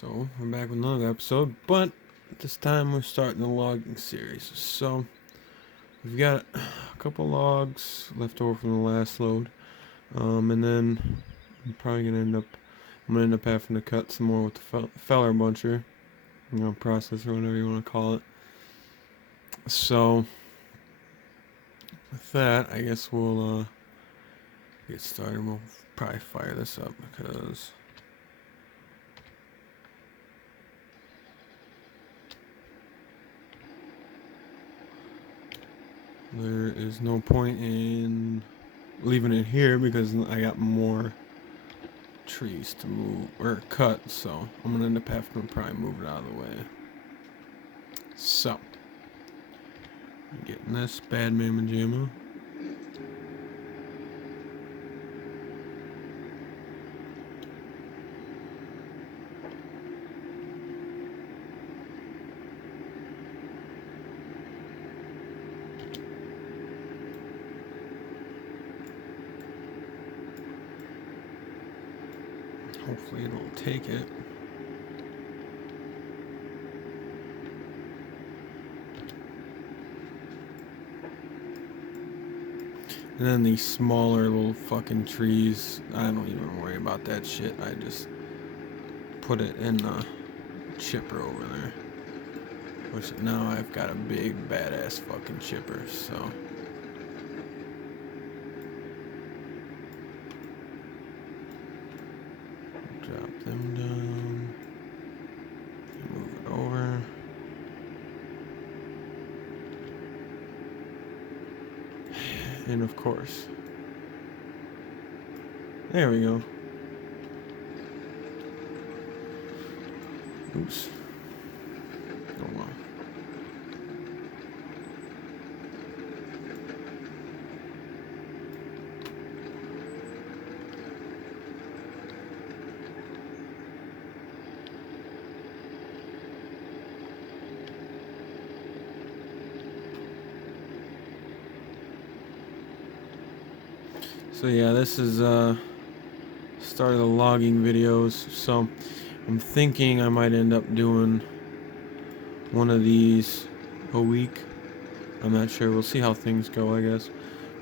So we're back with another episode, but this time we're starting the logging series. So we've got a couple logs left over from the last load, and then I'm probably gonna end up having to cut some more with the feller buncher, process or whatever you want to call it. So with that, I guess we'll get started. We'll probably fire this up because there is no point in leaving it here because I got more trees to move or cut, so I'm gonna end up having to probably move it out of the way. So, I'm getting this bad mamma jamma. Hopefully it'll take it. And then these smaller little fucking trees, I don't even worry about that shit. I just put it in the chipper over there. Which now I've got a big badass fucking chipper, so. Drop them down. Move it over. And of course, there we go. Oops. Oh well. So yeah, this is start of the logging videos. So I'm thinking I might end up doing one of these a week. I'm not sure. We'll see how things go, I guess.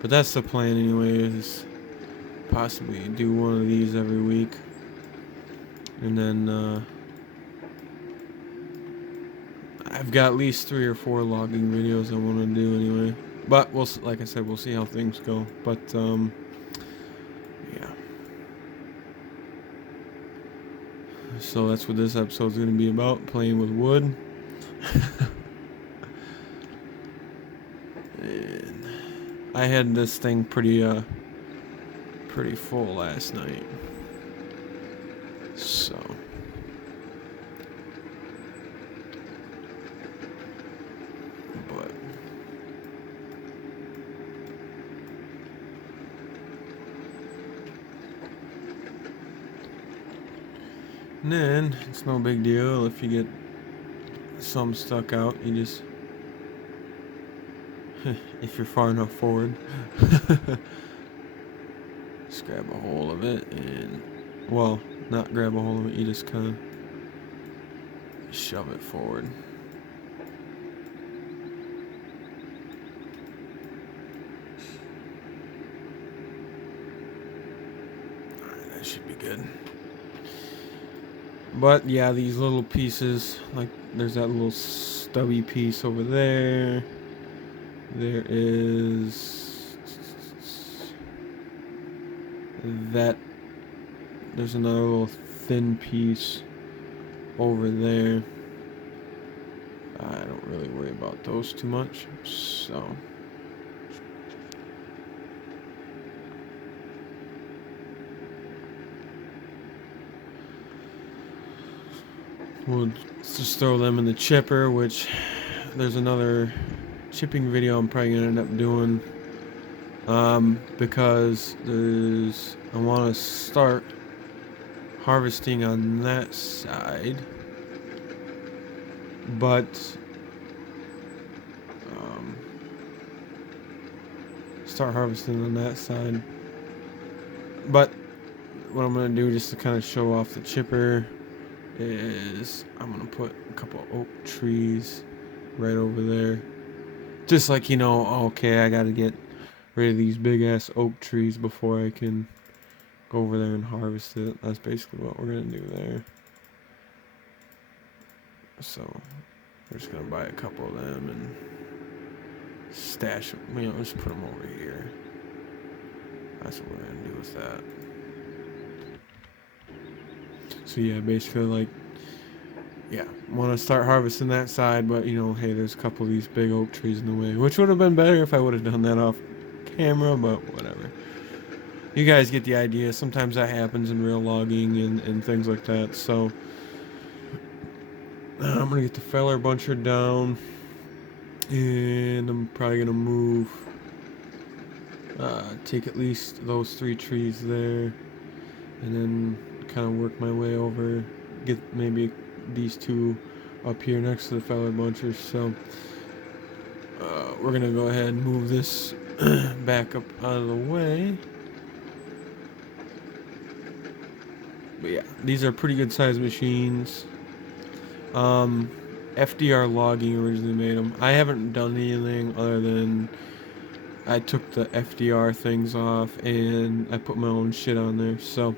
But that's the plan anyway, is possibly do one of these every week. And then I've got at least 3 or 4 logging videos I want to do anyway. But like I said, we'll see how things go. But yeah. So that's what this episode's going to be about, playing with wood. And I had this thing pretty full last night. So but and then it's no big deal if you get some stuck out. You just if you're far enough forward, just grab a hold of it and, well, not grab a hold of it, you just kind of shove it forward. Alright, that should be good. But yeah, these little pieces, like there's that little stubby piece over there. There is that. There's another little thin piece over there. I don't really worry about those too much, so we'll just throw them in the chipper, which there's another chipping video I'm probably gonna end up doing, because I want to start harvesting on that side, but start harvesting on that side. But what I'm gonna do, just to kind of show off the chipper, is I'm gonna put a couple oak trees right over there. Just like, okay, I gotta get rid of these big ass oak trees before I can go over there and harvest it. That's basically what we're gonna do there. So we're just gonna buy a couple of them and stash them. Just put them over here. That's what we're gonna do with that. So yeah, basically like, yeah, want to start harvesting that side, but hey, there's a couple of these big oak trees in the way, which would have been better if I would have done that off camera, but whatever. You guys get the idea. Sometimes that happens in real logging and things like that. So I'm gonna get the feller buncher down, and I'm probably gonna move, take at least those 3 trees there, and then kind of work my way over, get maybe these 2 up here next to the feller bunchers. So we're gonna go ahead and move this back up out of the way. But yeah, these are pretty good sized machines. FDR Logging originally made them. I haven't done anything other than I took the FDR things off and I put my own shit on there. So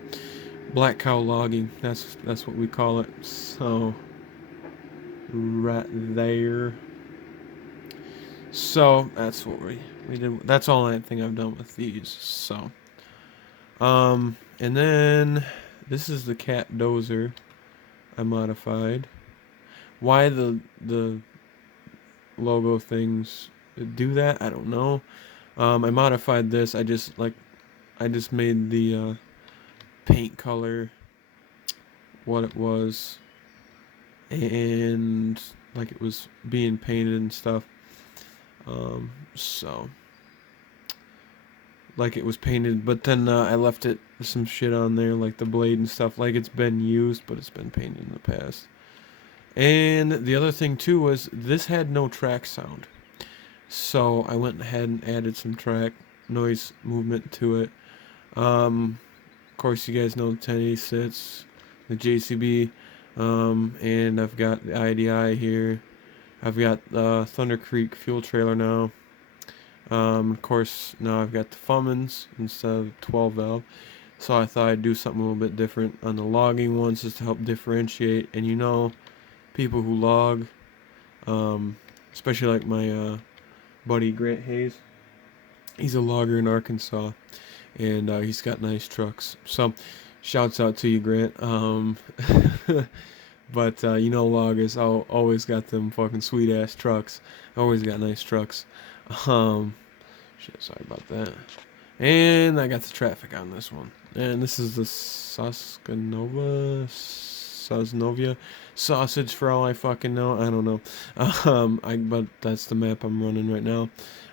Black Cow Logging, that's what we call it. So right there. So that's what we did. That's all I think I've done with these. So and then this is the cat dozer I modified. Why the logo things do that, I don't know. I modified this. I just made the paint color what it was, and like it was being painted and stuff. So like it was painted, but then I left it some shit on there, like the blade and stuff, like it's been used, but it's been painted in the past. And the other thing too was this had no track sound, so I went ahead and added some track noise movement to it. Of course, you guys know the 1086, the JCB, and I've got the IDI here. I've got the Thunder Creek fuel trailer now. Of course, now I've got the Fummins instead of 12 valve. So I thought I'd do something a little bit different on the logging ones just to help differentiate. And people who log, especially like my buddy Grant Hayes, he's a logger in Arkansas, and he's got nice trucks. So shouts out to you, Grant. But loggers always got them fucking sweet ass trucks. Always got nice trucks. Shit, sorry about that. And I got the traffic on this one. And this is the Sosnovia sausage for all I fucking know. I don't know. But that's the map I'm running right now.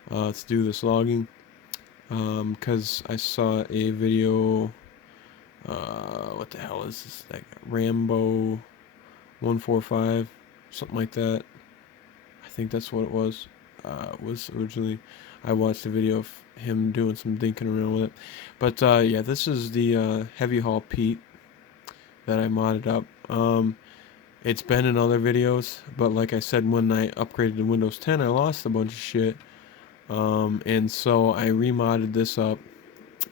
Let's do this logging. Cause I saw a video. What the hell is this? Like Rambo 145, something like that. I think that's what it was. Was originally, I watched a video of him doing some dinking around with it. But yeah, this is the heavy haul Pete that I modded up. It's been in other videos, but like I said, when I upgraded to Windows 10, I lost a bunch of shit. And so I remodded this up.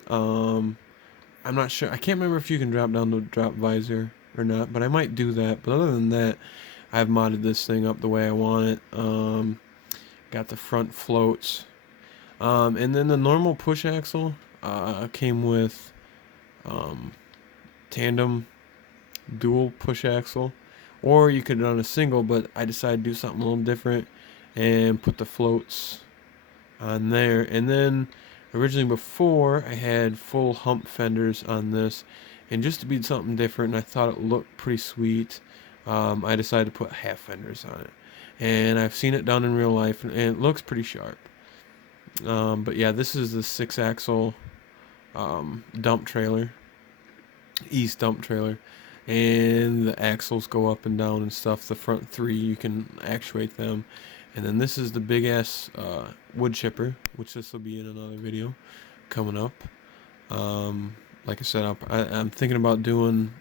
I'm not sure. I can't remember if you can drop down the drop visor or not, but I might do that. But other than that, I've modded this thing up the way I want it. Got the front floats. And then the normal push axle came with tandem dual push axle. Or you could run a single, but I decided to do something a little different and put the floats on there. And then originally before, I had full hump fenders on this. And just to be something different, and I thought it looked pretty sweet, I decided to put half fenders on it. And I've seen it done in real life, and it looks pretty sharp. But yeah, this is the 6-axle dump trailer, east dump trailer. And the axles go up and down and stuff. The front 3, you can actuate them. And then this is the big ass wood chipper, which this will be in another video coming up. Like I said, I'm thinking about doing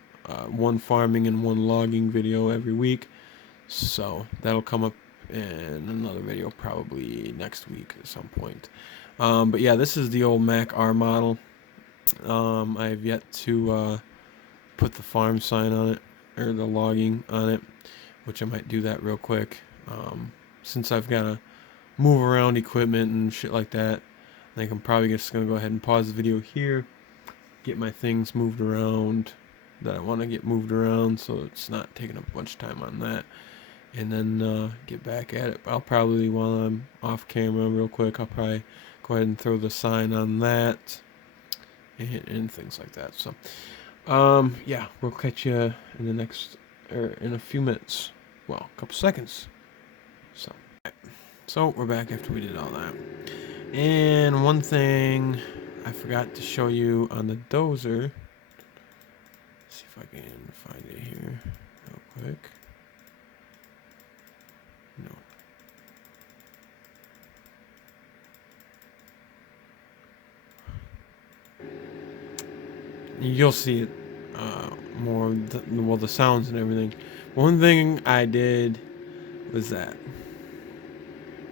one farming and one logging video every week. So that'll come up in another video probably next week at some point. But yeah, this is the old Mac R model. I've yet to put the farm sign on it, or the logging on it, which I might do that real quick. Since I've got to move around equipment and shit like that, I think I'm probably just going to go ahead and pause the video here, get my things moved around that I want to get moved around so it's not taking up a bunch of time on that, and then get back at it. I'll probably, while I'm off camera real quick, I'll probably go ahead and throw the sign on that and things like that. So yeah, we'll catch you in the next, or in a few minutes, well, a couple seconds. So we're back after we did all that. And one thing I forgot to show you on the dozer. Let's see if I can find it here real quick. No. You'll see it more, well, the sounds and everything. One thing I did was that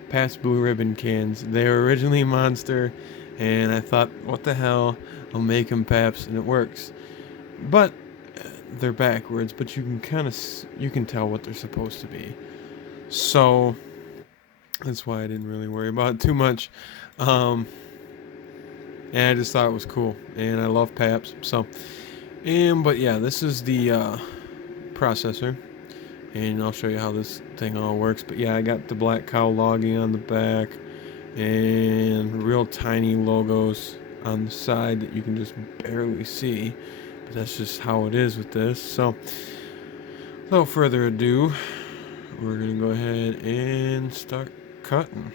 past Blue Ribbon cans. They were originally Monster, and I thought, what the hell, I'll make them Paps, and it works. But they're backwards, but you can you can tell what they're supposed to be. So that's why I didn't really worry about it too much. And I just thought it was cool, and I love Paps. So, but yeah, this is the processor. And I'll show you how this thing all works. But yeah, I got the black cow logging on the back and real tiny logos on the side that you can just barely see. But that's just how it is with this. So without further ado, we're going to go ahead and start cutting.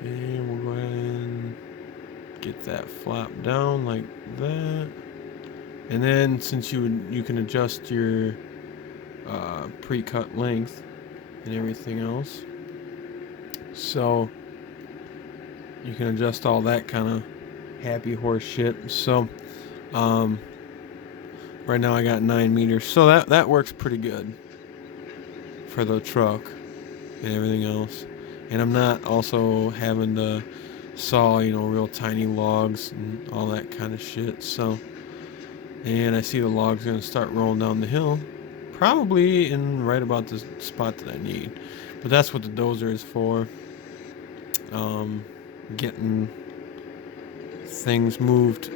And we'll go ahead and get that flap down like that. And then since you can adjust your pre-cut length and everything else, so you can adjust all that kind of happy horse shit. So right now I got 9 meters, so that works pretty good for the truck and everything else. And I'm not also having to saw, real tiny logs and all that kind of shit. So, and I see the logs are going to start rolling down the hill, probably in right about the spot that I need. But that's what the dozer is for. Getting things moved,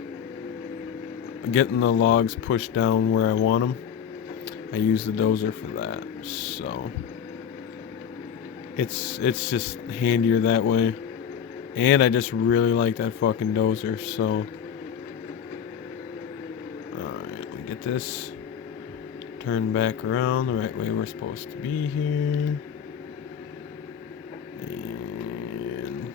getting the logs pushed down where I want them. I use the dozer for that. So it's just handier that way. And I just really like that fucking dozer. So alright, let me get this turned back around the right way we're supposed to be here. And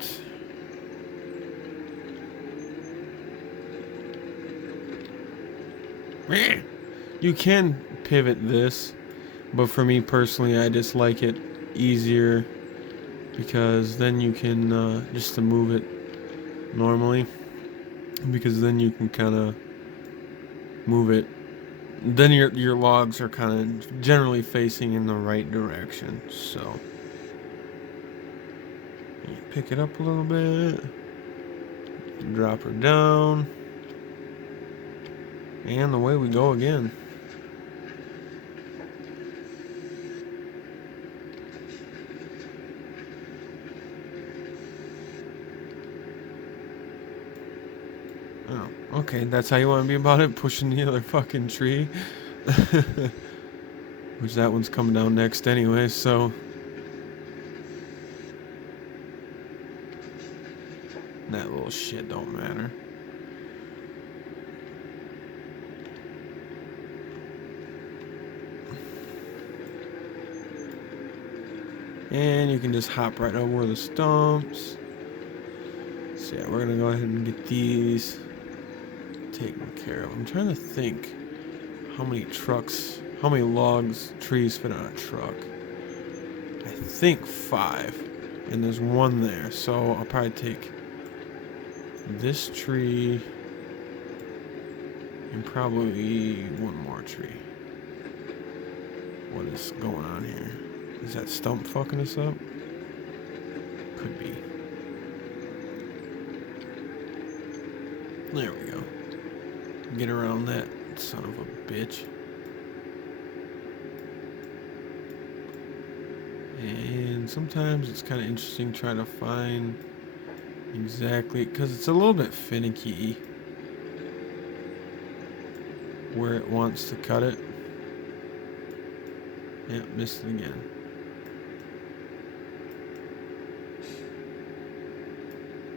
you can pivot this, but for me personally, I just like it easier because then you can just to move it normally, because then you can kind of move it. Then your logs are kind of generally facing in the right direction. So you pick it up a little bit, drop her down, and away we go again. Oh, okay, that's how you want to be about it? Pushing the other fucking tree? Which that one's coming down next anyway, so that little shit don't matter. And you can just hop right over the stumps. So yeah, we're gonna go ahead and get these taken care of. I'm trying to think how many logs, trees fit on a truck. I think 5. And there's one there. So I'll probably take this tree and probably one more tree. What is going on here? Is that stump fucking us up? Could be. There we go. Get around that son of a bitch. And sometimes it's kind of interesting trying to find exactly, because it's a little bit finicky where it wants to cut it. Yep, missed it again.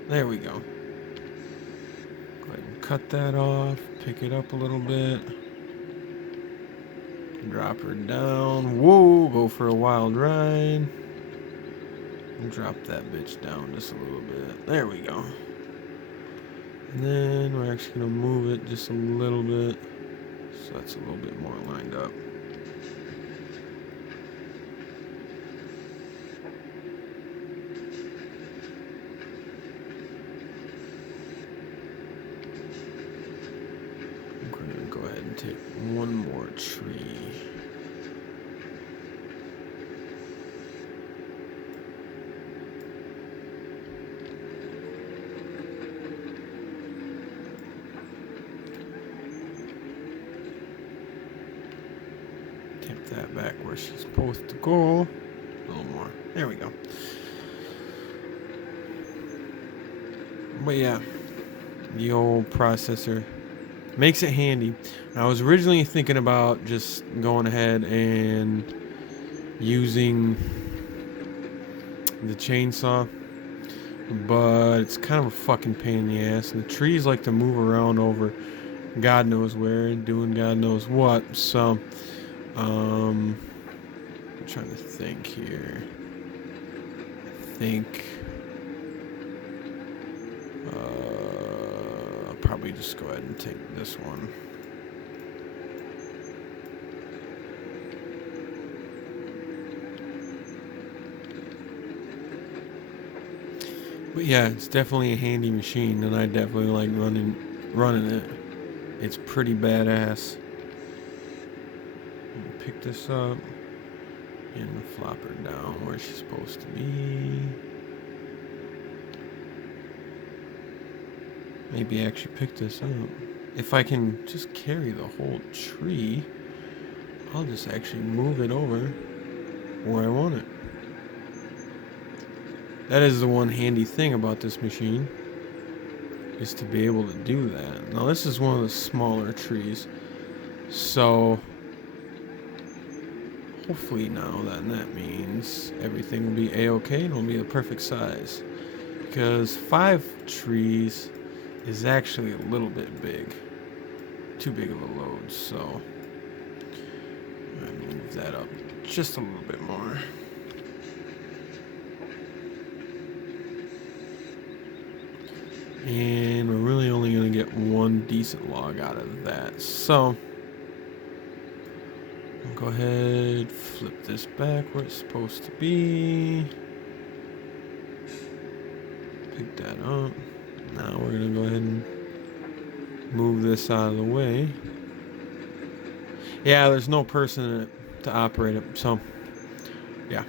There we go. Go ahead and cut that off, pick it up a little bit. Drop her down. Whoa, go for a wild ride. And drop that bitch down just a little bit. There we go. And then we're actually going to move it just a little bit. So that's a little bit more lined up. We're going to go ahead and take one more tree. Tip that back where she's supposed to go. A little more. There we go. But yeah, the old processor makes it handy. I was originally thinking about just going ahead and using the chainsaw, but it's kind of a fucking pain in the ass, and the trees like to move around over God knows where, doing God knows what. So I'm trying to think here. I think I'll probably just go ahead and take this one. But yeah, it's definitely a handy machine, and I definitely like running it. It's pretty badass. Pick this up and flop her down where she's supposed to be. Maybe actually pick this up. If I can just carry the whole tree, I'll just actually move it over where I want it. That is the one handy thing about this machine, is to be able to do that. Now this is one of the smaller trees, so hopefully now that means everything will be a-okay and will be the perfect size. Because 5 trees is actually a little bit big. Too big of a load, so I move that up just a little bit more. And we're really only going to get one decent log out of that. So I'll go ahead, flip this back where it's supposed to be. Pick that up. Now we're going to go ahead and move this out of the way. Yeah, there's no person in it to operate it, so yeah.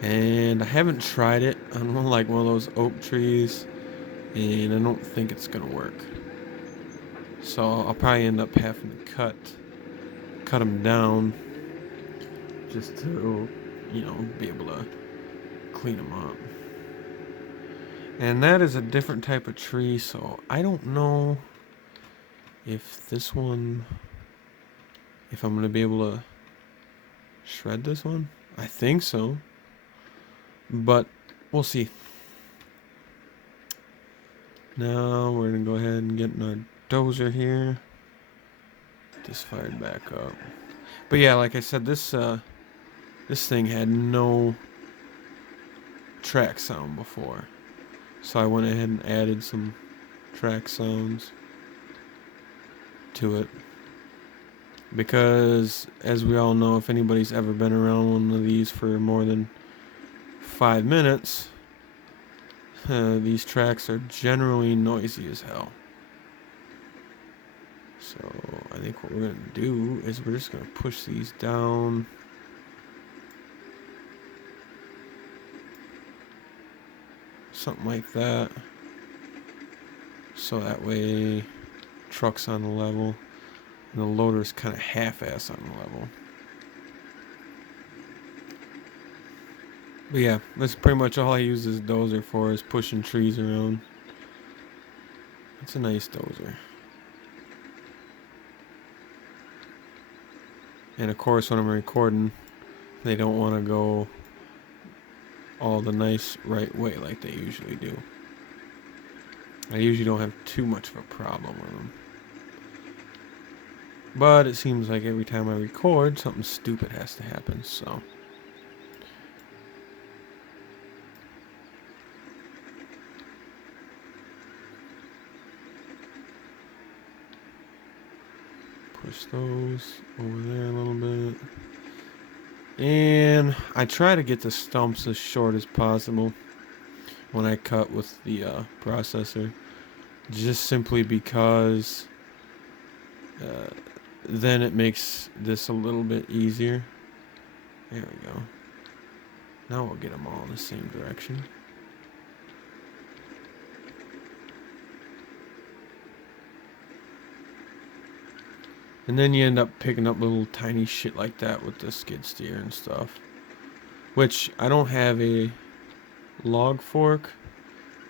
And I haven't tried it on like one of those oak trees, and I don't think it's gonna work. So I'll probably end up having to cut them down just to, be able to clean them up. And that is a different type of tree, so I don't know if this one, if I'm gonna be able to shred this one. I think so, but we'll see. Now we're gonna go ahead and get in our dozer here. Just fired back up. But yeah, like I said, this thing had no track sound before, so I went ahead and added some track sounds to it. because as we all know, if anybody's ever been around one of these for more than 5 minutes, these tracks are generally noisy as hell. So I think what we're going to do is we're just going to push these down. Something like that. So that way truck's on the level and the loader's kind of half-ass on the level. But yeah, that's pretty much all I use this dozer for, is pushing trees around. It's a nice dozer. And of course when I'm recording, they don't want to go all the nice right way like they usually do. I usually don't have too much of a problem with them. But it seems like every time I record, something stupid has to happen, so. Push those over there a little bit. And I try to get the stumps as short as possible when I cut with the processor. Just simply because then it makes this a little bit easier. There we go. Now we'll get them all in the same direction. And then you end up picking up little tiny shit like that with the skid steer and stuff. Which, I don't have a log fork.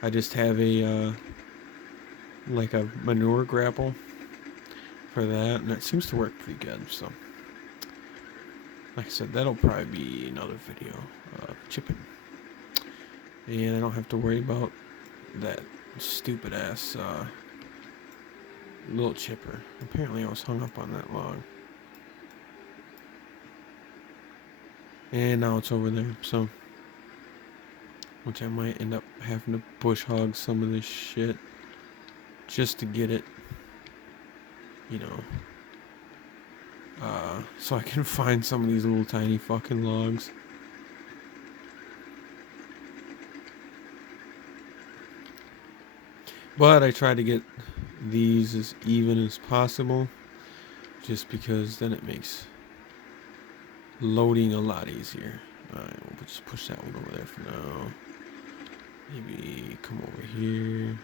I just have a, like a manure grapple for that. And that seems to work pretty good, so. Like I said, that'll probably be another video. Chipping. And I don't have to worry about that stupid ass, little chipper. Apparently I was hung up on that log. And now it's over there, so. Which I might end up having to bush hog some of this shit. Just to get it, you know. So I can find some of these little tiny fucking logs. But I try to get these as even as possible, just because then it makes loading a lot easier. Alright, we'll just push that one over there for now. Maybe come over here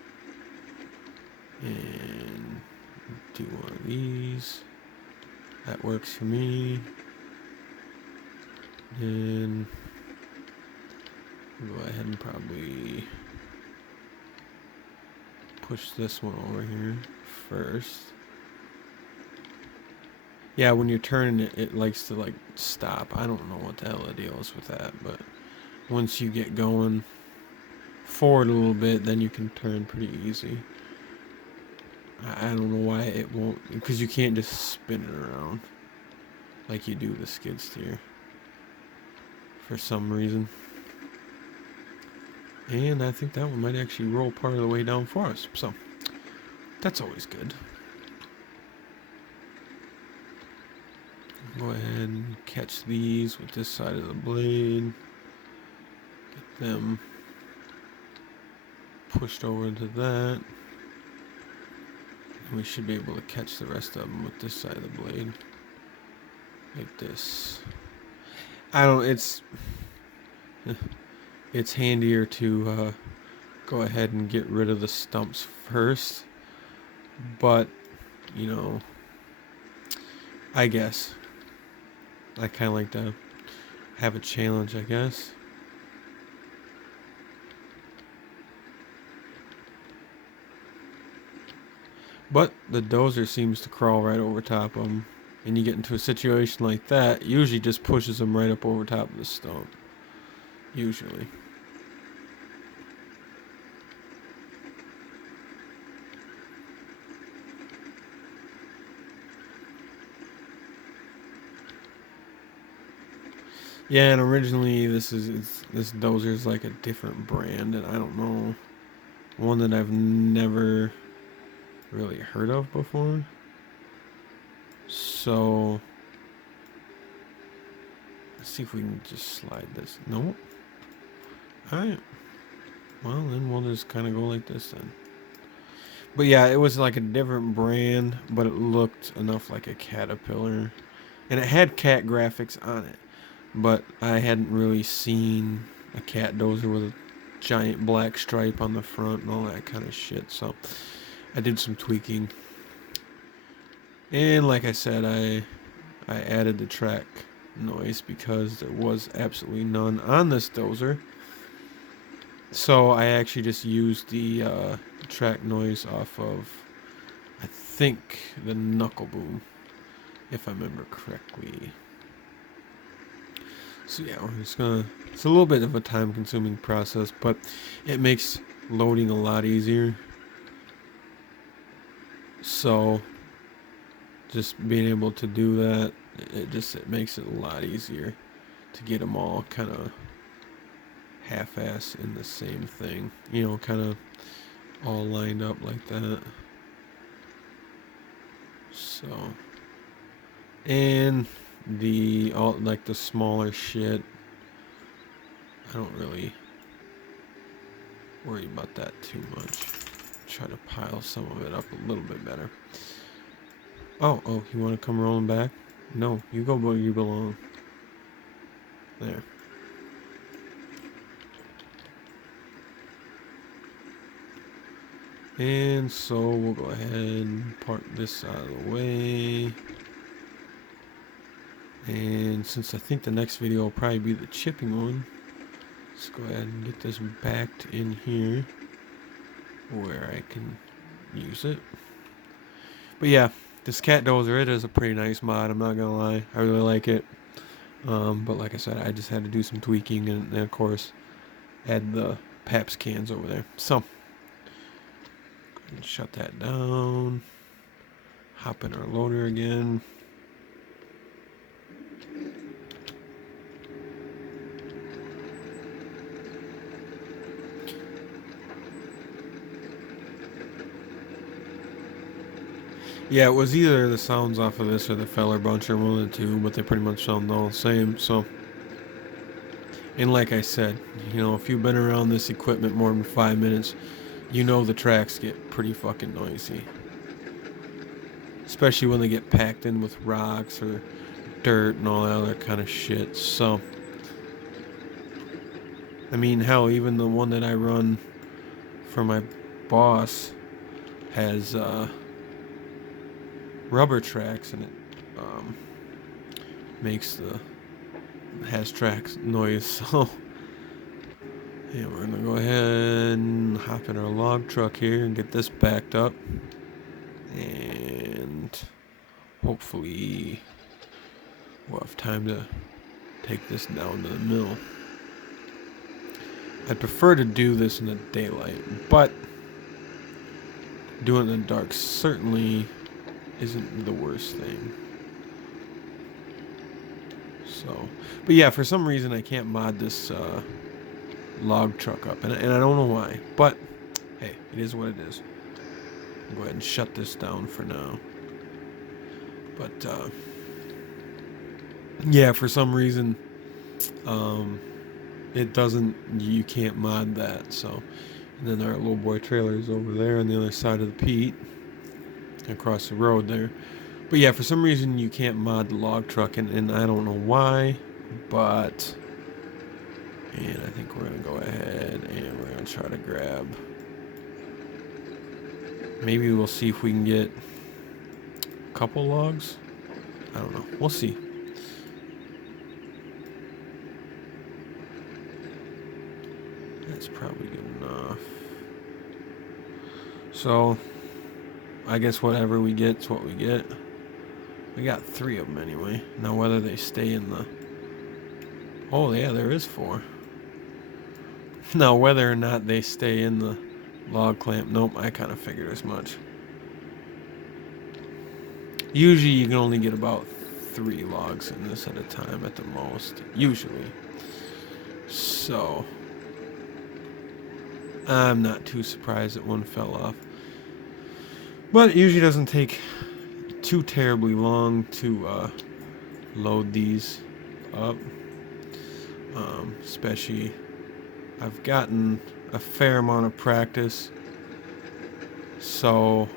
and do one of these. That works for me. Then we'll go ahead and probably push this one over here first. Yeah, when you're turning it, it likes to like stop. I don't know what the hell the deal is with that, but once you get going forward a little bit, then you can turn pretty easy. I don't know why it won't, because you can't just spin it around like you do the skid steer for some reason. And I think that one might actually roll part of the way down for us, so that's always good. Go ahead and catch these with this side of the blade. Get them pushed over into that. And we should be able to catch the rest of them with this side of the blade. Like this. It's handier to go ahead and get rid of the stumps first. But, you know, I guess. I kind of like to have a challenge, I guess. But the dozer seems to crawl right over top of them. And you get into a situation like that, it usually just pushes them right up over top of the stump. Usually. Yeah, and originally this dozer is like a different brand, and I don't know, one that I've never really heard of before. So let's see if we can just slide this. Nope. Alright. Well, then we'll just kind of go like this then. But yeah, it was like a different brand, but it looked enough like a Caterpillar. And it had cat graphics on it. But I hadn't really seen a cat dozer with a giant black stripe on the front and all that kind of shit. So I did some tweaking. And like I said, I added the track noise because there was absolutely none on this dozer. So I actually just used the track noise off of, I think, the Knuckle Boom, if I remember correctly. So yeah, we're just gonna, it's a little bit of a time consuming process, but it makes loading a lot easier. So just being able to do that, it makes it a lot easier to get them all kind of half-ass in the same thing, you know, kind of all lined up like that. So, and the all like the smaller shit, I don't really worry about that too much. Try to pile some of it up a little bit better. Oh, you want to come rolling back? No, you go where you belong. There. And so we'll go ahead and park this out of the way. And since I think the next video will probably be the chipping one, let's go ahead and get this backed in here where I can use it. But yeah, this cat dozer, it is a pretty nice mod, I'm not gonna lie. I really like it. But like I said, I just had to do some tweaking and of course add the Paps cans over there. So and shut that down. Hop in our loader again. Yeah, it was either the sounds off of this or the Feller Buncher, one of the two, but they pretty much sound all the same. So, and like I said, you know, if you've been around this equipment more than 5 minutes, you know the tracks get pretty fucking noisy. Especially when they get packed in with rocks or dirt and all that other kind of shit. So, I mean, hell, even the one that I run for my boss has rubber tracks, and it has tracks noise. So, yeah, we're gonna go ahead and hop in our log truck here and get this backed up, and hopefully we'll have time to take this down to the mill. I'd prefer to do this in the daylight, but doing it in the dark certainly isn't the worst thing. So, but yeah, for some reason I can't mod this log truck up, and I don't know why, but hey, it is what it is. I'll go ahead and shut this down for now. But yeah, for some reason it doesn't, you can't mod that. So, and then our little boy trailer is over there on the other side of the peat across the road there. But yeah, for some reason you can't mod the log truck, and I don't know why, but, and I think we're gonna go ahead and we're gonna try to grab, maybe we'll see if we can get a couple logs. I don't know, we'll see. That's probably good enough. So I guess whatever we get's what we get. We got 3 of them anyway. Now whether they stay in the... Oh yeah, there is 4. Now whether or not they stay in the log clamp, nope, I kind of figured as much. Usually you can only get about 3 logs in this at a time at the most. Usually. So I'm not too surprised that one fell off. But it usually doesn't take too terribly long to load these up. Especially, I've gotten a fair amount of practice, so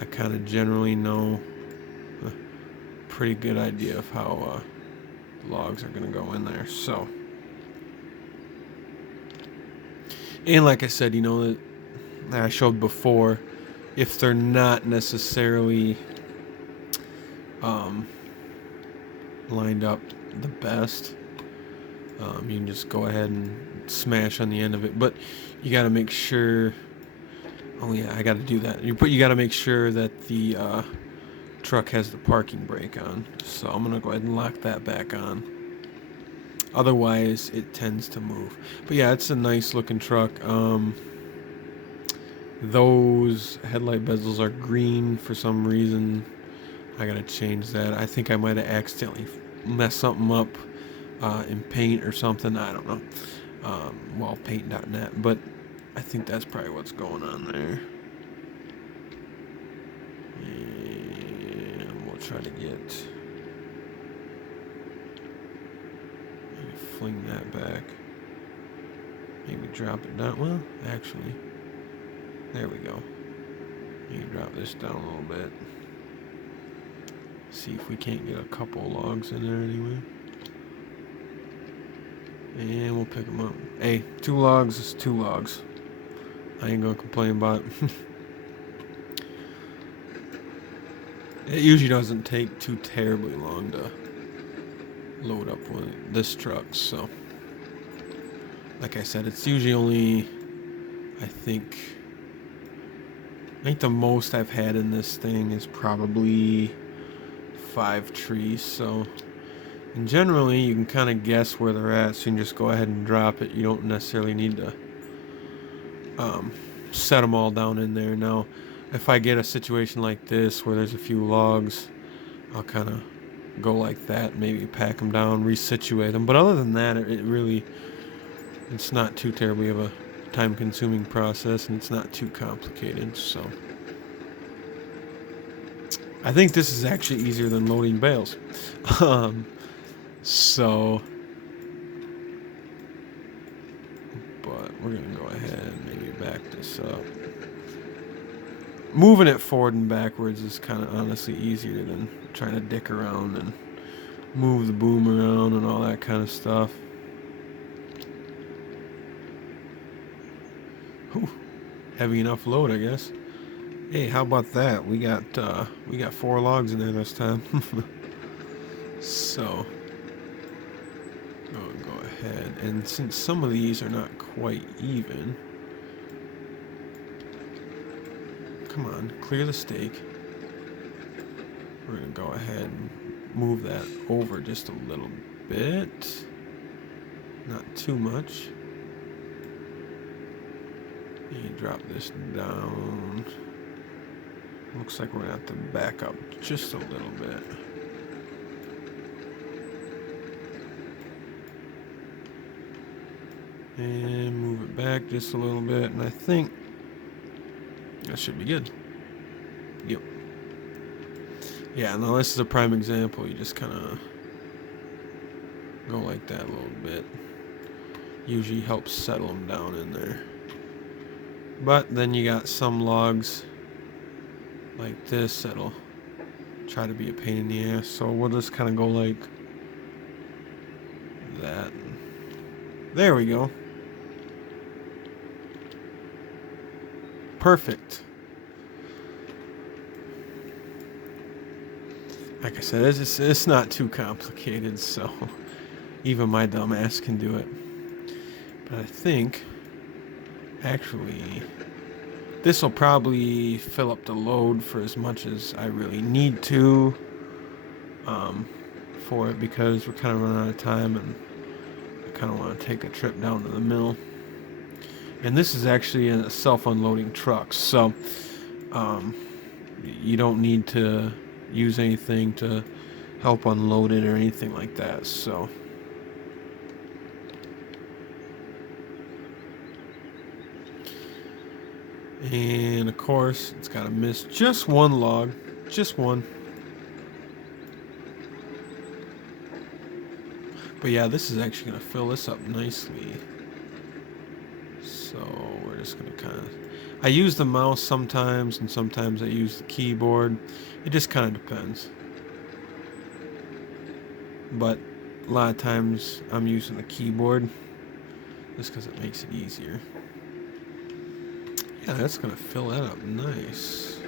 I kind of generally know a pretty good idea of how logs are going to go in there. So, and like I said, you know, that I showed before, if they're not necessarily lined up the best, you can just go ahead and smash on the end of it. But you got to make sure. Oh yeah, I got to do that. You got to make sure that the truck has the parking brake on. So I'm gonna go ahead and lock that back on. Otherwise, it tends to move. But yeah, it's a nice looking truck. Those headlight bezels are green for some reason. I gotta change that. I think I might have accidentally messed something up in paint or something. I don't know. Well, paint.net, but I think that's probably what's going on there. And we'll try to get. Fling that back. Maybe drop it down. Well, actually, there we go. Maybe drop this down a little bit. See if we can't get a couple logs in there anyway. And we'll pick them up. Hey, 2 logs is 2 logs. I ain't gonna complain about it. It usually doesn't take too terribly long to load up with this truck, so like I said, it's usually only I think the most I've had in this thing is probably 5 trees, so and generally you can kind of guess where they're at, so you can just go ahead and drop it. You don't necessarily need to set them all down in there. Now if I get a situation like this where there's a few logs, I'll kind of go like that, maybe pack them down, resituate them. But other than that, it's not too terribly of a time-consuming process, and it's not too complicated. So I think this is actually easier than loading bales. So, but we're gonna go ahead and maybe back this up. Moving it forward and backwards is kind of honestly easier than trying to dick around and move the boom around and all that kind of stuff. Whew, heavy enough load, I guess. Hey, how about that? We got 4 logs in there this time. So go ahead, and since some of these are not quite even, come on, clear the stake. We're gonna go ahead and move that over just a little bit, not too much. You drop this down. Looks like we're gonna have to back up just a little bit. And move it back just a little bit, and I think that should be good. Yep. Yeah, now this is a prime example. You just kind of go like that a little bit. Usually helps settle them down in there. But then you got some logs like this that'll try to be a pain in the ass. So we'll just kind of go like that. There we go. Perfect. Like I said, it's not too complicated, so even my dumb ass can do it. But I think, actually, this will probably fill up the load for as much as I really need to for it, because we're kind of running out of time and I kind of want to take a trip down to the mill. And this is actually a self-unloading truck, so you don't need to use anything to help unload it or anything like that. So and of course it's got to miss just one log. Just one. But yeah, this is actually going to fill this up nicely. So we're just going to kind of... I use the mouse sometimes, and sometimes I use the keyboard. It just kind of depends. But a lot of times I'm using the keyboard just because it makes it easier. Yeah, that's going to fill that up nice.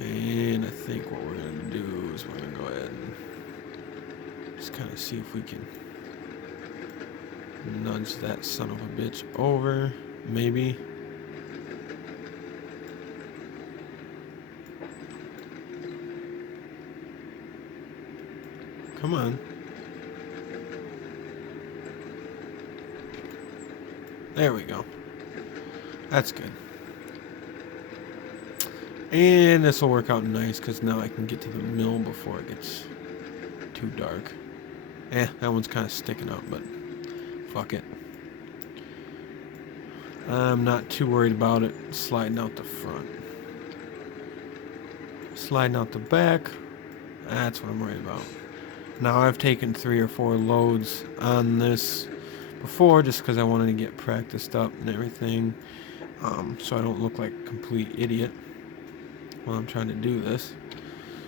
And I think what we're going to do is we're going to go ahead and just kind of see if we can nudge that son of a bitch over, maybe. Come on. There we go. That's good. And this will work out nice because now I can get to the mill before it gets too dark. That one's kind of sticking up, but fuck it. I'm not too worried about it sliding out the front. Sliding out the back, that's what I'm worried about. Now I've taken 3 or 4 loads on this before just because I wanted to get practiced up and everything, so I don't look like a complete idiot while I'm trying to do this.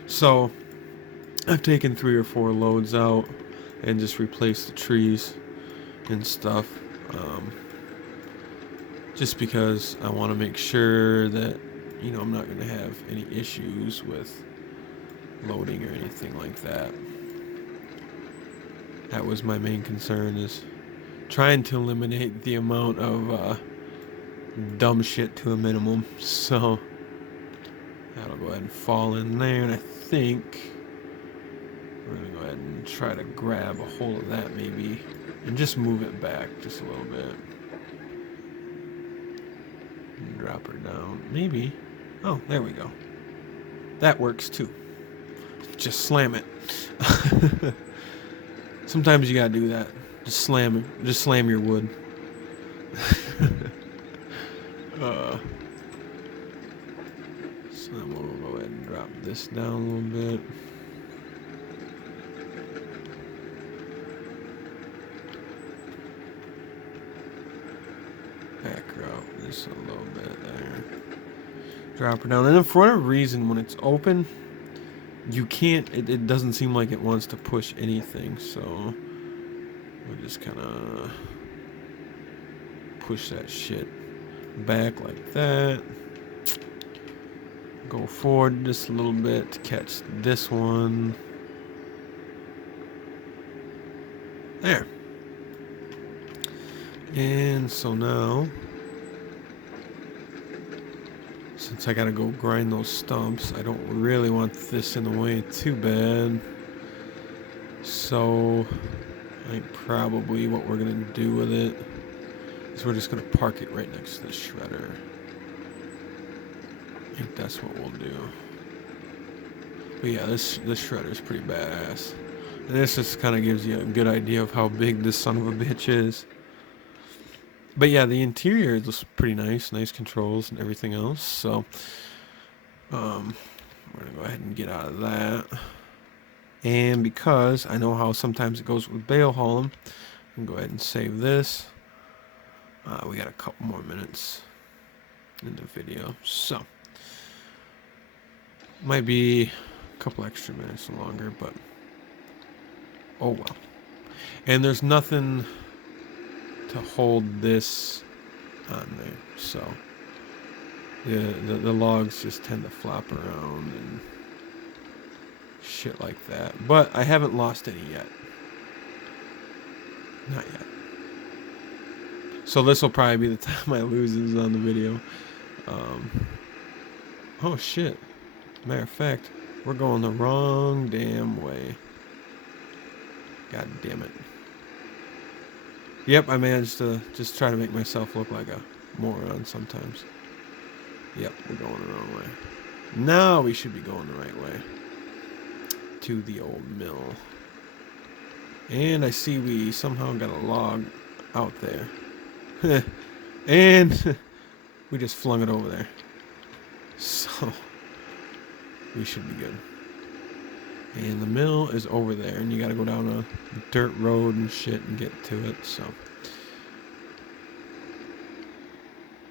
So I've taken 3 or 4 loads out and just replaced the trees and stuff, just because I want to make sure that, you know, I'm not going to have any issues with loading or anything like that. That was my main concern, is trying to eliminate the amount of dumb shit to a minimum. So that'll go ahead and fall in there, and I think we're going to go ahead and try to grab a hold of that maybe and just move it back just a little bit. And drop her down. Maybe. Oh, there we go. That works too. Just slam it. Sometimes you gotta do that. Just slam it. Just slam your wood. So then we'll go ahead and drop this down a little bit. Back her out just a little bit there. Drop her down. And then for whatever reason, when it's open, you can't, it doesn't seem like it wants to push anything, so we'll just kind of push that shit back like that. Go forward just a little bit to catch this one. There. And so now, since I gotta go grind those stumps, I don't really want this in the way too bad. So I think probably what we're gonna do with it is we're just gonna park it right next to the shredder. I think that's what we'll do. But yeah, this shredder is pretty badass. And this just kind of gives you a good idea of how big this son of a bitch is. But yeah, the interior looks pretty nice. Nice controls and everything else. So we're going to go ahead and get out of that. And because I know how sometimes it goes with bale hauling, I can go ahead and save this. We got a couple more minutes in the video. So might be a couple extra minutes longer, but oh well. And there's nothing to hold this on there, so the logs just tend to flop around and shit like that. But I haven't lost any yet. Not yet. So this will probably be the time I lose this on the video. Oh shit. Matter of fact, we're going the wrong damn way. God damn it. Yep, I managed to just try to make myself look like a moron sometimes. Yep, we're going the wrong way. Now we should be going the right way. To the old mill. And I see we somehow got a log out there. And we just flung it over there. So we should be good. And the mill is over there, and you gotta go down a dirt road and shit and get to it, so.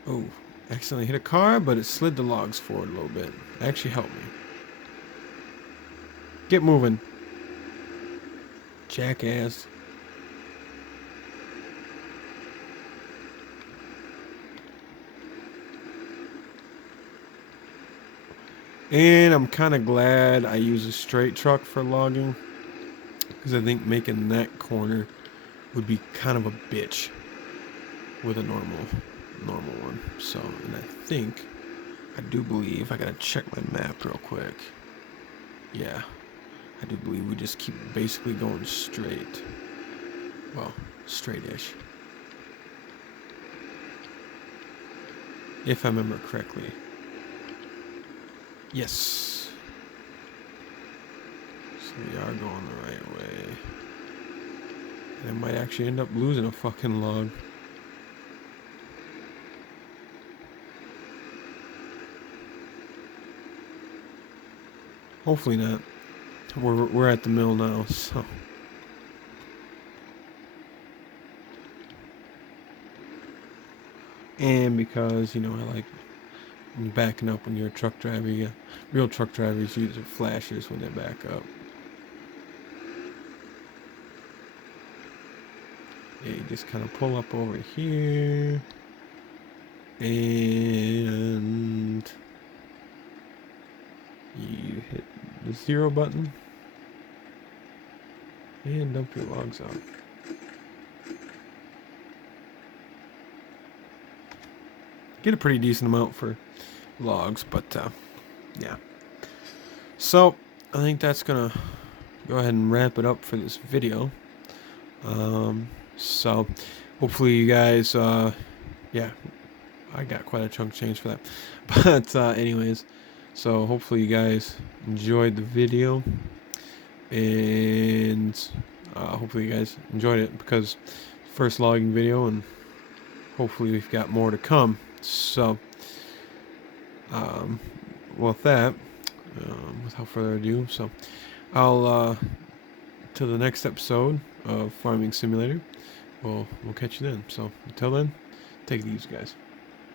Oh, accidentally hit a car, but it slid the logs forward a little bit. It actually helped me. Get moving. Jackass. And I'm kind of glad I use a straight truck for logging, because I think making that corner would be kind of a bitch with a normal one. So, and I do believe, I gotta check my map real quick. Yeah, I do believe we just keep basically going straight. Well, straight-ish. If I remember correctly. Yes. So we are going the right way. And I might actually end up losing a fucking log. Hopefully not. We're at the mill now, so. And because, you know, I like backing up when you're a truck driver. Real truck drivers use their flashers when they back up. Yeah, you just kind of pull up over here. And you hit the 0 button. And dump your logs out. Get a pretty decent amount for logs, but yeah. So I think that's gonna go ahead and wrap it up for this video. So hopefully you guys, yeah, I got quite a chunk of change for that. But anyways, so hopefully you guys enjoyed the video, and hopefully you guys enjoyed it, because first logging video, and hopefully we've got more to come. So with that, without further ado, so I'll to the next episode of Farming Simulator. We'll catch you then. So until then, take it easy, guys.